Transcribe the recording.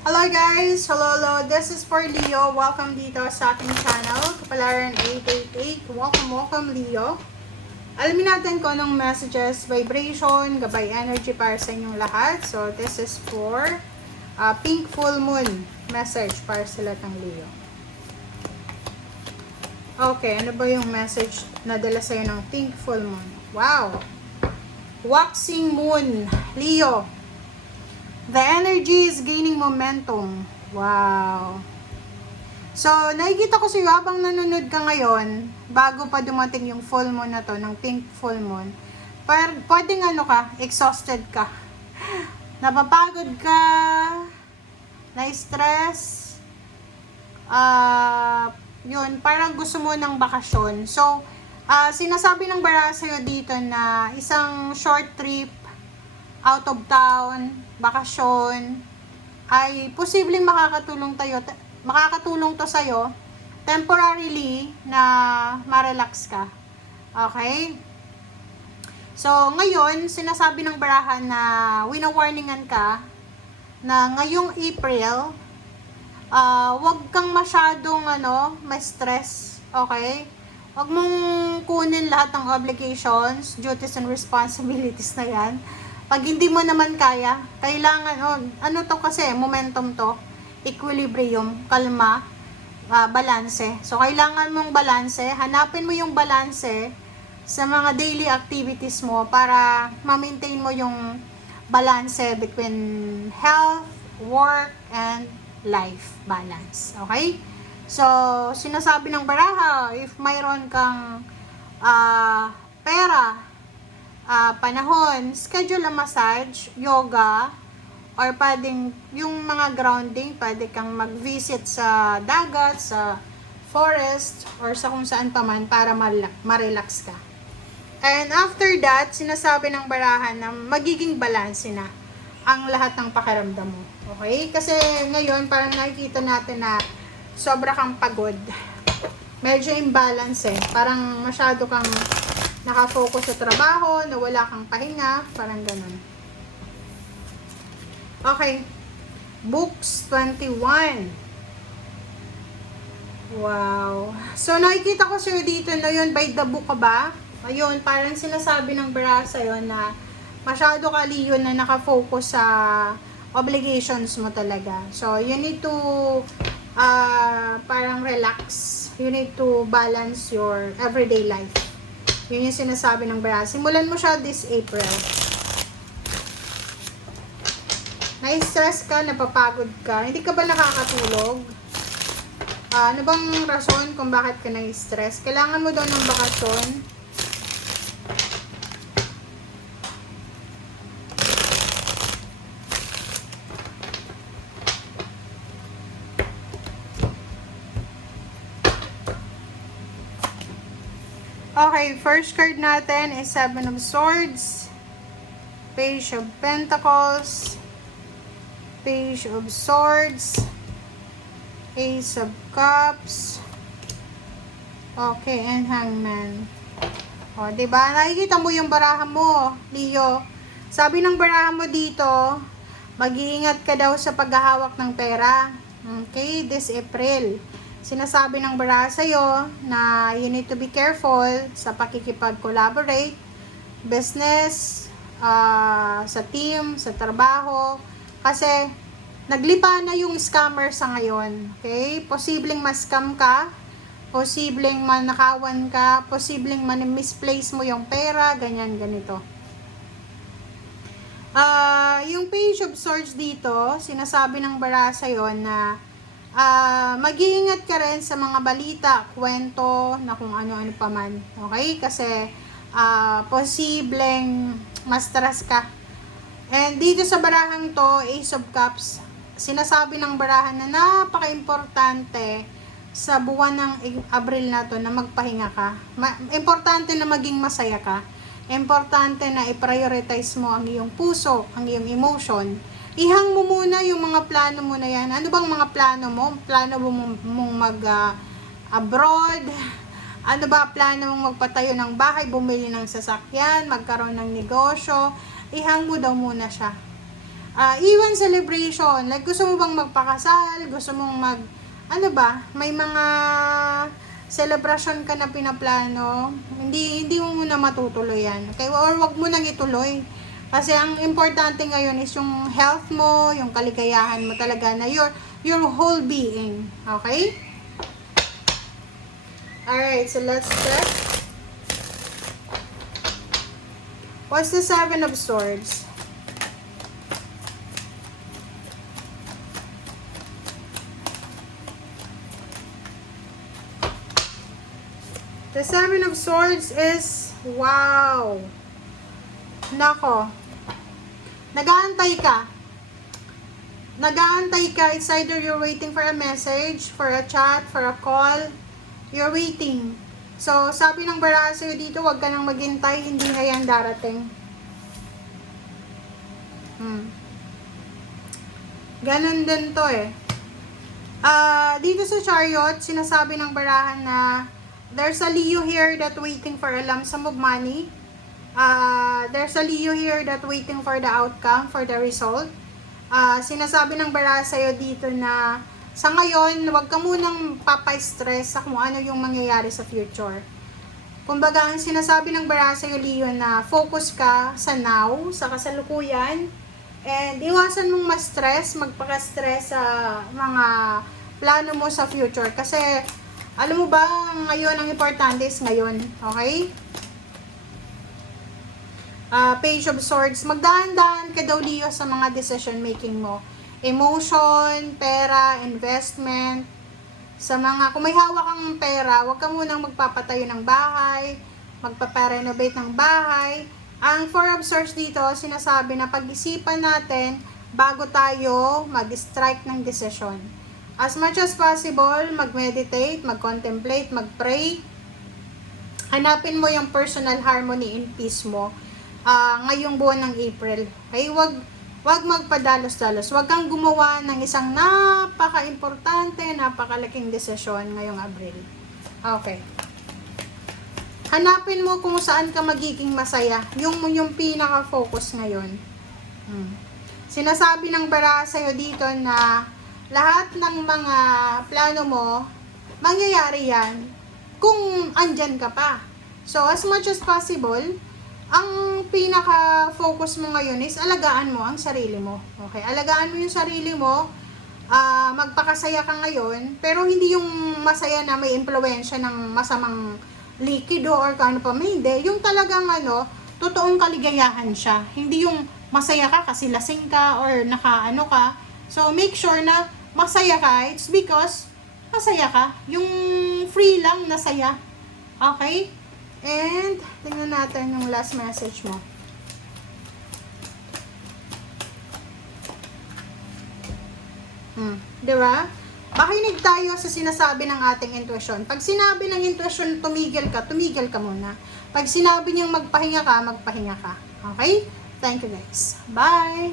Hello guys! Hello! This is for Leo. Welcome dito sa aking channel, Kapalaran 888. Welcome Leo. Alamin natin kung anong messages, vibration, gabay energy para sa inyong lahat. So this is for pink full moon message para sa lahat ng Leo. Okay, ano ba yung message na dala sa'yo ng pink full moon? Wow! Waxing moon, Leo. The energy is gaining momentum. Wow. So, nakikita ko sa'yo habang nanonood ka ngayon, bago pa dumating yung full moon na to, ng pink full moon, pwedeng exhausted ka. Napapagod ka, na-stress, yun, parang gusto mo ng bakasyon. So, sinasabi ng bara sa'yo dito na isang short trip, out of town, bakasyon, ay posibleng makakatulong to sa'yo temporarily na ma-relax ka. Okay? So, ngayon, sinasabi ng barahan na wina-warningan ka na ngayong April, wag kang masyadong ma-stress. Okay? Wag mong kunin lahat ng obligations, duties, and responsibilities na yan. Pag hindi mo naman kaya, kailangan, to kasi, momentum to, equilibrium, kalma, balanse. So, kailangan mong balanse, hanapin mo yung balanse sa mga daily activities mo para ma-maintain mo yung balanse between health, work, and life balance. Okay? So, sinasabi ng baraha, if mayroon kang pera, panahon, schedule a massage, yoga, or pwedeng yung mga grounding, pwede kang mag-visit sa dagat, sa forest, or sa kung saan pa man para ma-relax ka. And after that, sinasabi ng barahan na magiging balance na ang lahat ng pakiramdam mo. Okay? Kasi ngayon, parang nakikita natin na sobra kang pagod. Medyo imbalance Parang masyado kang nakafocus sa trabaho, na wala kang pahinga, parang ganun. Okay. Books 21. Wow. So, nakikita ko sa'yo dito na yun, by the book ka ba? Ayun, parang sinasabi ng bara sa'yo na masyado ka Leo na nakafocus sa obligations mo talaga. So, you need to parang relax. You need to balance your everyday life. Yun yung sinasabi ng bara. Simulan mo siya this April. Na-stress ka, napapagod ka. Hindi ka ba nakakatulog? Ano bang rason kung bakit ka na-stress? Kailangan mo daw ng bakasyon. Okay, first card natin is Seven of Swords, Page of Pentacles, Page of Swords, Ace of Cups, okay, and Hangman. O, diba? Nakikita mo yung baraha mo, Leo. Sabi ng baraha mo dito, mag-iingat ka daw sa paghahawak ng pera. Okay, this April. Sinasabi ng baraha sa'yo na you need to be careful sa pakikipag-collaborate, business, sa team, sa trabaho, kasi naglipa na yung scammer sa ngayon. Okay? Posibleng ma-scam ka, posibleng manakawan ka, posibleng misplace mo yung pera, ganyan, ganito. Yung Page of Swords dito, sinasabi ng baraha sa'yo na mag-iingat ka rin sa mga balita, kwento, na kung ano-ano pa man. Okay? Kasi, posibleng ma-stress ka. And dito sa barahang to, Ace of Cups, sinasabi ng barahan na napaka-importante sa buwan ng Abril na to na magpahinga ka. Importante na maging masaya ka. Importante na i-prioritize mo ang iyong puso, ang iyong emotion. Ihang mo muna yung mga plano mo na yan. Ano bang mga plano mo? Plano mong mag-abroad? Ano ba plano mong magpatayo ng bahay, bumili ng sasakyan, magkaroon ng negosyo? Ihang mo daw muna siya. Even celebration, like gusto mo bang magpakasal, gusto mong ano ba, may mga celebration ka na pinaplano, hindi mo muna matutuloy yan. Okay? Or wag mo nang ituloy. Kasi ang importante ngayon is yung health mo, yung kaligayahan mo talaga na your whole being. Okay? Alright, so let's check. What's the Seven of Swords? The Seven of Swords is, wow. Nako. Nag-aantay ka. Nag-aantay ka. It's either you're waiting for a message, for a chat, for a call. You're waiting. So, sabi ng baraha sa'yo dito, huwag ka nang maghintay, hindi na yan darating. Ganon din to eh. Dito sa Chariot, sinasabi ng barahan na there's a Leo here that waiting for a lump sum of money. There's a Leo here that waiting for the outcome, for the result. Sinasabi ng baraha sa'yo dito na sa ngayon, huwag ka munang papa-stress sa kung ano yung mangyayari sa future. Kumbaga, ang sinasabi ng baraha sa'yo, Leo, na focus ka sa now, sa kasalukuyan, and iwasan mong ma-stress, magpaka-stress sa mga plano mo sa future. Kasi, alam mo ba, ngayon ang importante is ngayon, okay? Page of Swords, magdahan-dahan ka daw, Leo, sa mga decision making mo. Emotion, pera, investment. Sa mga, kung may hawak kang pera, huwag ka munang magpapatayo ng bahay, magpaparenovate ng bahay. Ang Four of Swords dito, sinasabi na pag-isipan natin bago tayo mag-strike ng decision. As much as possible, mag-meditate, mag-contemplate, mag-pray. Hanapin mo yung personal harmony and peace mo ngayong buwan ng April. Okay? Wag magpadalos-dalos. Wag kang gumawa ng isang napaka-importante, napakalaking desisyon ngayong Abril. Okay. Hanapin mo kung saan ka magiging masaya. Yung pinaka-focus ngayon. Sinasabi ng baraha sa'yo dito na lahat ng mga plano mo, mangyayari yan kung andyan ka pa. So, as much as possible, ang pinaka-focus mo ngayon is alagaan mo ang sarili mo. Okay? Alagaan mo yung sarili mo, magpakasaya ka ngayon, pero hindi yung masaya na may impluwensya ng masamang likido or kano pa, hindi. Yung talagang totoong kaligayahan siya. Hindi yung masaya ka kasi lasing ka or nakaano ka. So, make sure na masaya ka. It's because masaya ka. Yung free lang na saya. Okay? And, tingnan natin yung last message mo. Diba? Makinig tayo sa sinasabi ng ating intuition. Pag sinabi ng intuition, tumigil ka muna. Pag sinabi niyang magpahinga ka, magpahinga ka. Okay? Thank you guys. Bye!